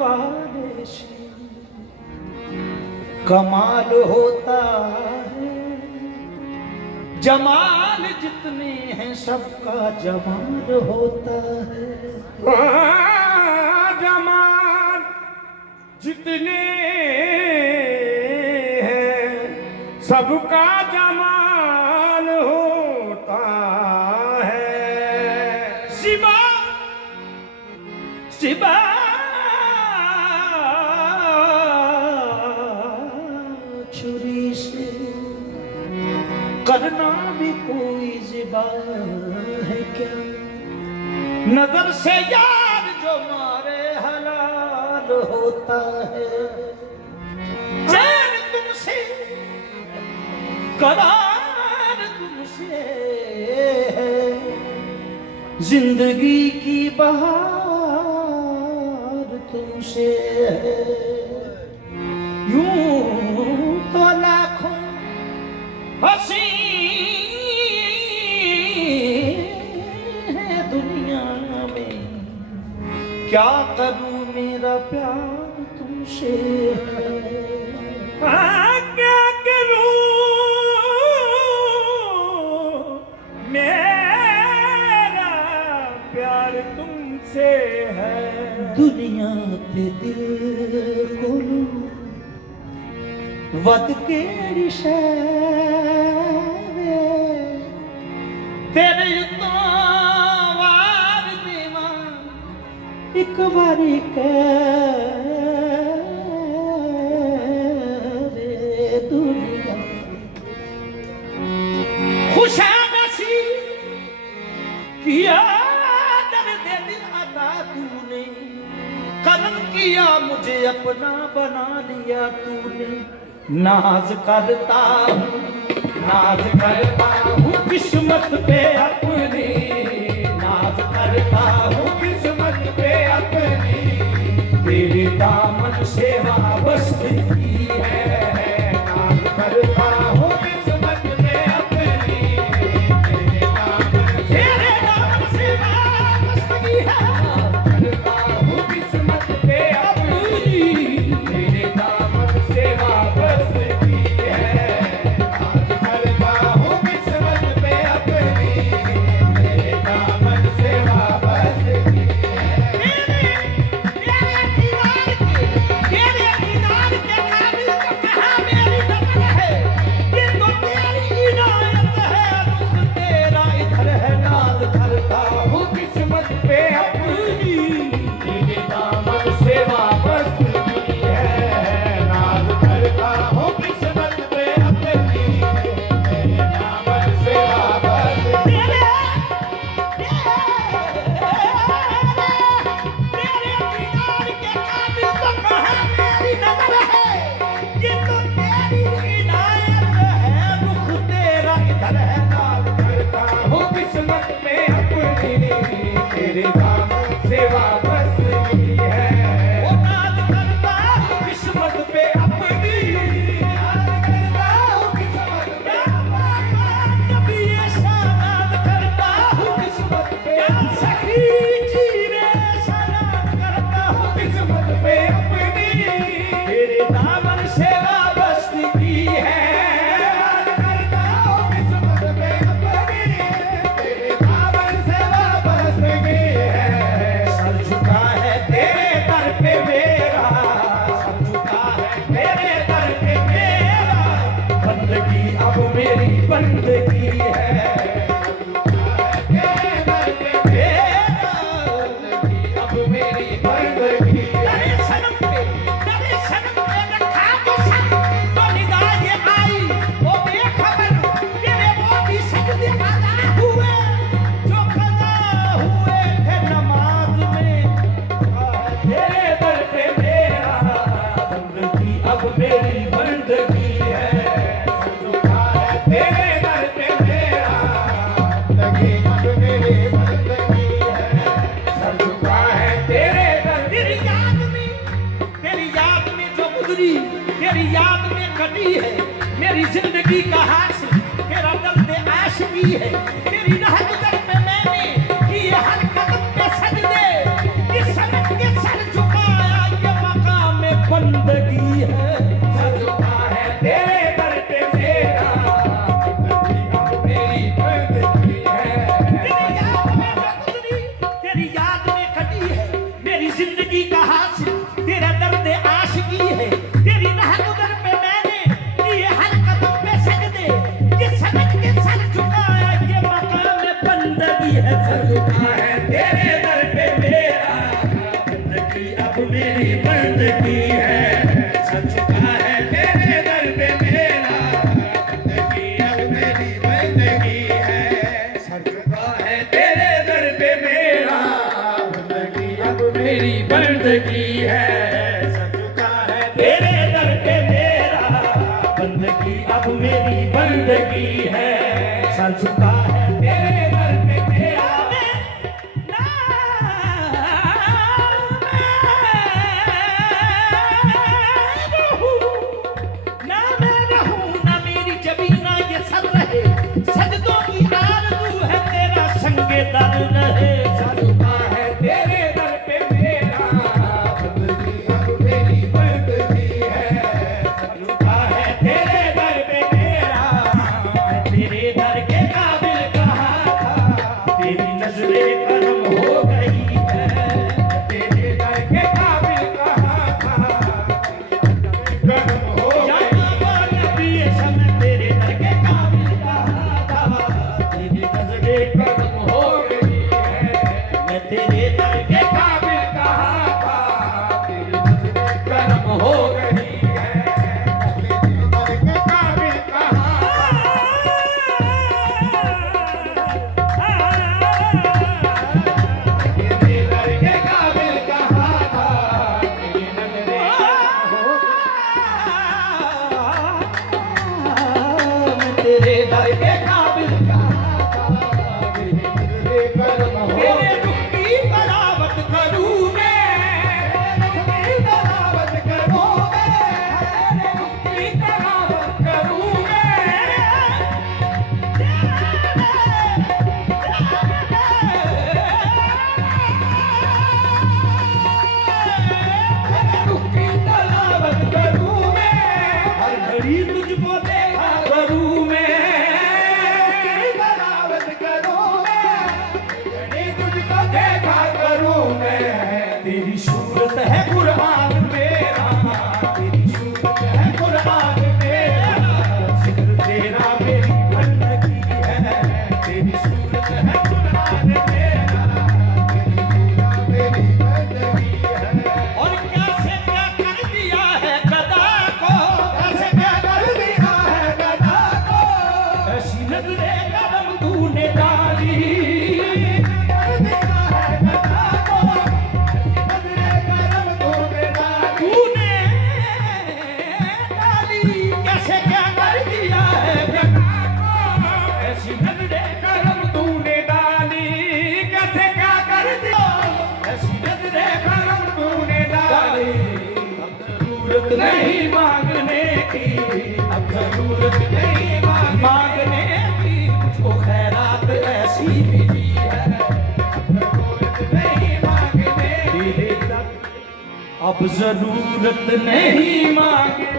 वाले से कमाल होता है। जमाल जितने हैं सबका जमाल होता है। जमाल जितने हैं सबका जमाल होता है। शिवा शिवा छुरी से करना भी कोई ज़िबा है क्या? नजर से यार जो मारे हलाल होता है। चैन तुमसे करार तुमसे है, जिंदगी की बहार तुमसे है। यूं तो लाखों हंसी है दुनिया में, क्या करूं मेरा प्यार तुमसे है। क्या करूं मेरा प्यार तुमसे है। दुनिया पे दिल को वद केड़ी शै तेरे तो वार देवा एक बारी कह रे दुनिया। खुशानसी किया दर्द दिल अता तूने, कदम किया मुझे अपना बना लिया तूने। नाज करता हूँ किस्मत पे अपनी, नाज करता हूँ किस्मत पे अपनी। तेरे दामन से वाबस्तगी है, नाज करता हूँ किस्मत पे अपनी। तेरे दामन से वाबस्तगी है, करता हूँ किस्मत पे अपनी। तेरे दामन से वाबस्तगी है, नाज करता हूँ किस्मत पे अपनी। तेरे दामन से वाबस्तगी है। तेरे दीदार के काबिल तो कहाँ मेरी नजर है। ये तो तेरी इनायत है, रुख तेरा इधर है। नाज करता हूँ किस्मत पे अपनी, तेरे दामन से वाबस्तगी है। नाज करता हूँ किस्मत पे अपनी, तेरे दामन से वाबस्तगी है। तेरे दीदार के काबिल तो कहाँ मेरी नजर है। ये तो तेरी इनायत है, रुख तेरा इधर है। नाज करता हूँ किस्मत पे अपनी, तेरे दामन से वाबस्तगी है। वो नाज करता हूँ किस्मत पे अपनी, नाज करता हूँ किस्मत पे अपनी। नबी ऐसा नाज करता हूँ किस्मत पे, सखी जीने ऐसा नाज करता हूँ किस्मत पे अपनी। तेरे दामन से वाबस्तगी है, नाज करता हूँ किस्मत पे अपनी। तेरे दामन से वाबस्तगी है। सर झुका है तेरे दर पे मेरा, सर झुका है तेरे दर पे मेरा। बंदगी अब मेरी बंदगी है, तेरे दर पे मेरा। बंदगी अब मेरी बंदगी है। तेरे सनम पे रखा तो सर, तो निगाह ये आई वो बेखबर। तेरे वो भी सजदे अदा हुए जो कदा हुए थे नमाज में। तेरे दर पे मेरा, बंदगी अब मेरी बंदगी है। झुका है तेरे दर पे मेरा, बंदगी अब मेरी बंदगी है। सर झुका है तेरे दर। तेरी याद में जो गुजरी, तेरी याद में कटी है मेरी जिंदगी का हासिल। तेरा दर्द आशिकी है, तेरी रहमत पे मैंने किए हर कदम पे सजदे। इस समझ के सर झुकाया ये झुका है तेरे दर पे मेरा ना मैं रहूं ना मेरी जबीना ये सर रहे सजदों की आरज़ू है तेरा संगे दर रहे झुका है तेरे दर पे मेरा बंदगी अब तेरी बंदगी है झुका है तेरे दर पे मेरा मैं तेरे दर के काबिल कहाँ था तेरी नजरे करम हो गई है तेरे दर के काबिल कहाँ था कर्म हो या बाबा नबी समय तेरे दर के काबिल कहाँ था तेरी नजरे करम हो गई है मैं तेरे दर के काबिल कहाँ था तेरी नजरे कर्म हो गई है तेरे दर के काबिल कहाँ तेरे दर के काबिल कहाँ था तेरी नजरे मैं तेरे दर के काबिल कहाँ था तेरी नजरे कर्म हो तेरे दुख की बराबत करूं मैं तेरी तलावत करूं मैं तेरे दुख की तलावत करूं मैं दुख की तलावत करूं मैं हर घड़ी तुझको देखा करूं मैं तलावत करूं मैं घड़ी तुझको देखा करूं मैं तेरी सूरत है कुरान मेरा तेरी सूरत है कुरान मेरा जिक्र तेरा मेरी बंदगी है तेरी सूरत है कुरान मेरा तेरी बंदगी है और कैसे क्या कर दिया है गदा को ऐसे क्या कर दिया है गदा को ऐसी नजरे कदम तूने डाली कर दिया है गदा को नजरे करम तूने डाली तूने डाली कैसे क्या कर दिया है गदा को ऐसी नजरे करम तूने डाली कैसे क्या कर दिया ऐसी नजरे करम तूने डाली अब जरूरत नहीं मांगने की अब जरूरत नहीं मांगने की मुझको खैरात ऐसी मिली है जरूरत नहीं मांगने तेरे तक अब जरूरत नहीं मांगने